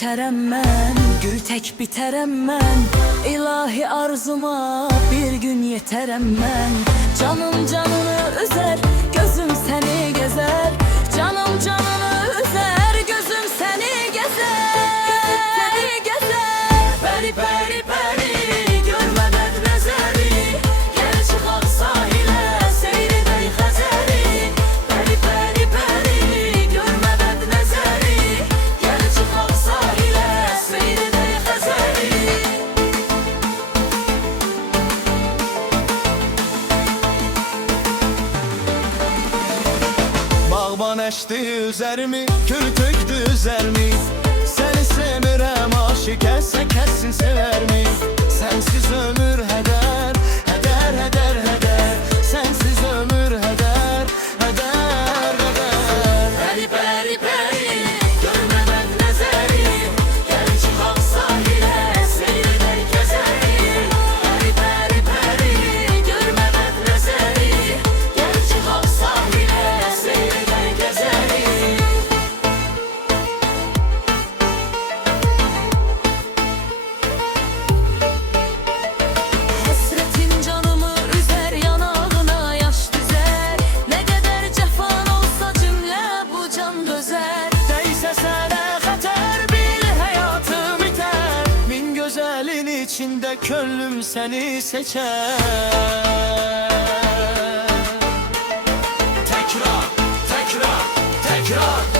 bitərəm mən, gül tək bitərəm mən. İlahi arzuma bir gün yetərəm mən. Canım canını üzer, gözüm səni gəzər. Canım canını üzer, gözüm səni gəzər. Səni gəzər. Pəri pəri pəri, görmədən nəzəri, gəl çıxaq sahilə, seyr edək Xəzəri. Pəri pəri pəri, görmədən nəzəri, gəl çıxaq sahilə, seyr edək Xəzəri. Bağban əşdi üzərimi, gül tökdü üzərimi. Səni semirəm, aşiq kəsə kəssin sevərmi? Sənsiz ömür hədər, hədər, hədər, hədər. Sənsiz ömür hədər, hədər, hədər. Pəri pəri pəri, görmədən nəzəri, gəl çıxaq sahilə, seyr edək Xəzəri. Pəri pəri pəri, görmədən nəzəri, gəl çıxaq sahilə, seyr edək Xəzəri. Həsrətin canımı üzer, yanağına yaş düzər. Nə qədər cəfan olsa cümlə bu can dözər. Değsə sənə xətər, bil həyatım itər. Min gözəlin içində könlüm səni seçər. Təkrar, təkrar, təkrar.